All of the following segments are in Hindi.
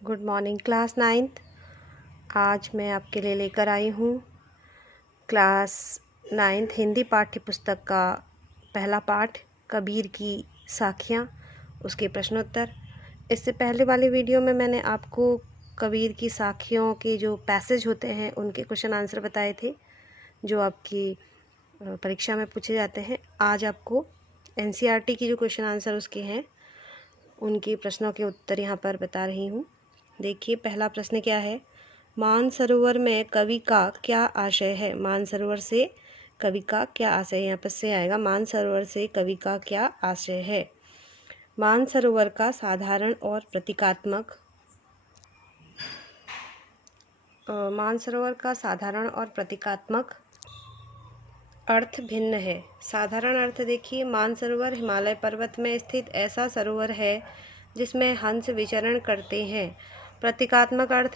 Good morning class 9th। आज मैं आपके लिए लेकर आई हूँ क्लास 9th हिंदी पाठ्य पुस्तक का पहला पाठ कबीर की साखियाँ, उसके प्रश्नोत्तर। इससे पहले वाली वीडियो में मैंने आपको कबीर की साखियों के जो पैसेज होते हैं उनके क्वेश्चन आंसर बताए थे, जो आपकी परीक्षा में पूछे जाते हैं। आज आपको एनसीईआरटी की जो क्वेश्चन आंसर उसके हैं, उनके प्रश्नों के उत्तर यहाँ पर बता रही हूँ। देखिए, पहला प्रश्न क्या है। मानसरोवर में कवि का क्या आशय है। मानसरोवर से कवि का क्या आशय है, यहाँ पर से आएगा। मानसरोवर से कवि का क्या आशय है। मानसरोवर का साधारण और प्रतीकात्मक मानसरोवर का साधारण और प्रतीकात्मक अर्थ भिन्न है। साधारण अर्थ देखिए, मानसरोवर हिमालय पर्वत में स्थित ऐसा सरोवर है जिसमें हंस विचरण करते हैं। प्रतीकात्मक अर्थ,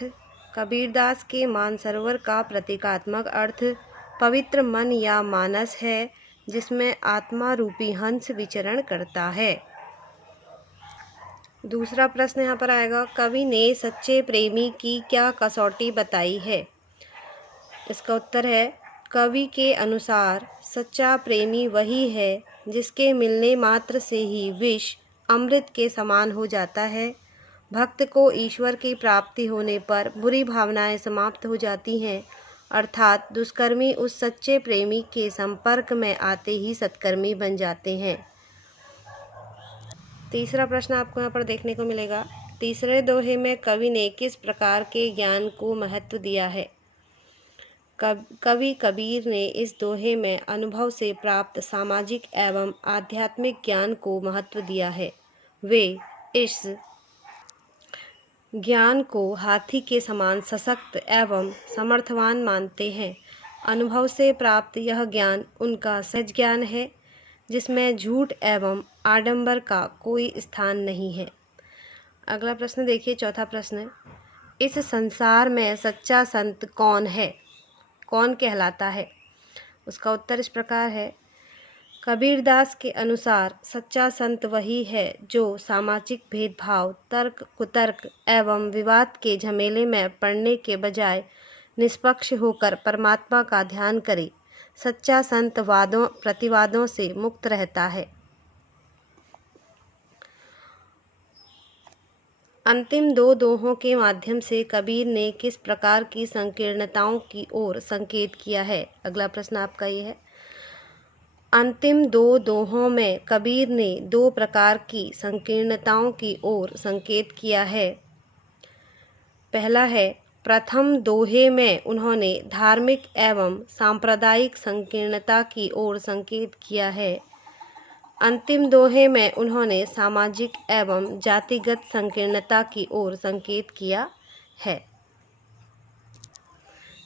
कबीरदास के मानसरोवर का प्रतीकात्मक अर्थ पवित्र मन या मानस है जिसमें आत्मा रूपी हंस विचरण करता है। दूसरा प्रश्न यहाँ पर आएगा, कवि ने सच्चे प्रेमी की क्या कसौटी बताई है। इसका उत्तर है, कवि के अनुसार सच्चा प्रेमी वही है जिसके मिलने मात्र से ही विष अमृत के समान हो जाता है। भक्त को ईश्वर की प्राप्ति होने पर बुरी भावनाएं समाप्त हो जाती हैं, अर्थात दुष्कर्मी उस सच्चे प्रेमी के संपर्क में आते ही सत्कर्मी बन जाते हैं। तीसरा प्रश्न आपको यहाँ पर देखने को मिलेगा, तीसरे दोहे में कवि ने किस प्रकार के ज्ञान को महत्व दिया है। कवि कबीर ने इस दोहे में अनुभव से प्राप्त सामाजिक एवं आध्यात्मिक ज्ञान को महत्व दिया है। वे इस ज्ञान को हाथी के समान सशक्त एवं समर्थवान मानते हैं। अनुभव से प्राप्त यह ज्ञान उनका सहज ज्ञान है जिसमें झूठ एवं आडंबर का कोई स्थान नहीं है। अगला प्रश्न देखिए, चौथा प्रश्न, इस संसार में सच्चा संत कौन है, कौन कहलाता है। उसका उत्तर इस प्रकार है, कबीरदास के अनुसार सच्चा संत वही है जो सामाजिक भेदभाव, तर्क कुतर्क एवं विवाद के झमेले में पड़ने के बजाय निष्पक्ष होकर परमात्मा का ध्यान करे। सच्चा संत वादों प्रतिवादों से मुक्त रहता है। अंतिम दो दोहों के माध्यम से कबीर ने किस प्रकार की संकीर्णताओं की ओर संकेत किया है। अगला प्रश्न आपका ये है, अंतिम दो दोहों में कबीर ने दो प्रकार की संकीर्णताओं की ओर संकेत किया है। पहला है, प्रथम दोहे में उन्होंने धार्मिक एवं सांप्रदायिक संकीर्णता की ओर संकेत किया है। अंतिम दोहे में उन्होंने सामाजिक एवं जातिगत संकीर्णता की ओर संकेत किया है।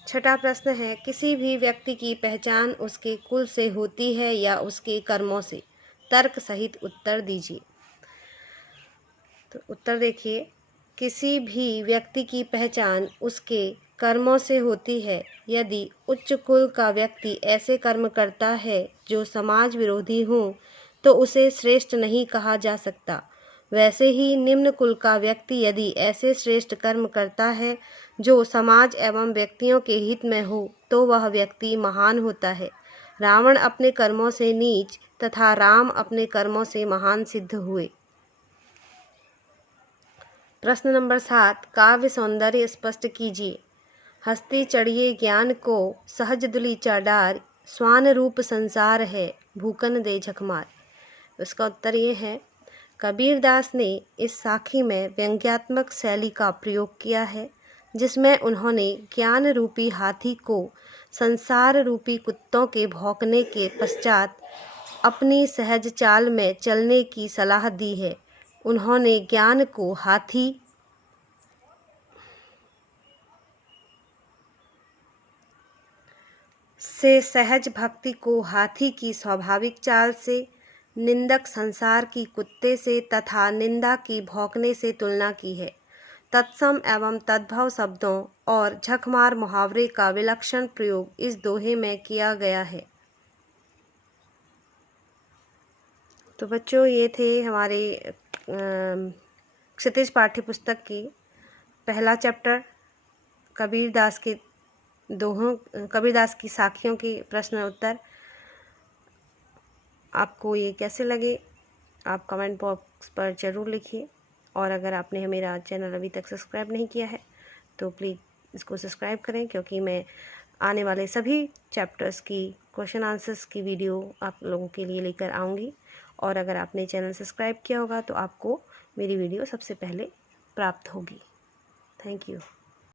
छठा प्रश्न है, किसी भी व्यक्ति की पहचान उसके कुल से होती है या उसके कर्मों से। तर्क सहित उत्तर दीजिए। तो उत्तर देखिए, किसी भी व्यक्ति की पहचान उसके कर्मों से होती है। यदि उच्च कुल का व्यक्ति ऐसे कर्म करता है जो समाज विरोधी हों तो उसे श्रेष्ठ नहीं कहा जा सकता। वैसे ही निम्न कुल का व्यक्ति यदि ऐसे श्रेष्ठ कर्म करता है जो समाज एवं व्यक्तियों के हित में हो तो वह व्यक्ति महान होता है। रावण अपने कर्मों से नीच तथा राम अपने कर्मों से महान सिद्ध हुए। प्रश्न नंबर 7, काव्य सौंदर्य स्पष्ट कीजिए। हस्ती चढ़िए ज्ञान को सहज दुली चाडार, स्वान रूप संसार है भूकन दे झकमार। इसका उत्तर ये है, कबीरदास ने इस साखी में व्यंग्यात्मक शैली का प्रयोग किया है जिसमें उन्होंने ज्ञान रूपी हाथी को संसार रूपी कुत्तों के भौंकने के पश्चात अपनी सहज चाल में चलने की सलाह दी है। उन्होंने ज्ञान को हाथी से सहज भक्ति को हाथी की स्वाभाविक चाल से, निंदक संसार की कुत्ते से तथा निंदा की भौंकने से तुलना की है। तत्सम एवं तद्भव शब्दों और झकमार मुहावरे का विलक्षण प्रयोग इस दोहे में किया गया है। तो बच्चों, ये थे हमारे क्षितिज पाठ्य पुस्तक की पहला चैप्टर कबीरदास की साखियों के प्रश्न उत्तर। आपको ये कैसे लगे आप कमेंट बॉक्स पर ज़रूर लिखिए। और अगर आपने मेरा चैनल अभी तक सब्सक्राइब नहीं किया है तो प्लीज़ इसको सब्सक्राइब करें, क्योंकि मैं आने वाले सभी चैप्टर्स की क्वेश्चन आंसर्स की वीडियो आप लोगों के लिए लेकर आऊँगी। और अगर आपने चैनल सब्सक्राइब किया होगा तो आपको मेरी वीडियो सबसे पहले प्राप्त होगी। Thank you.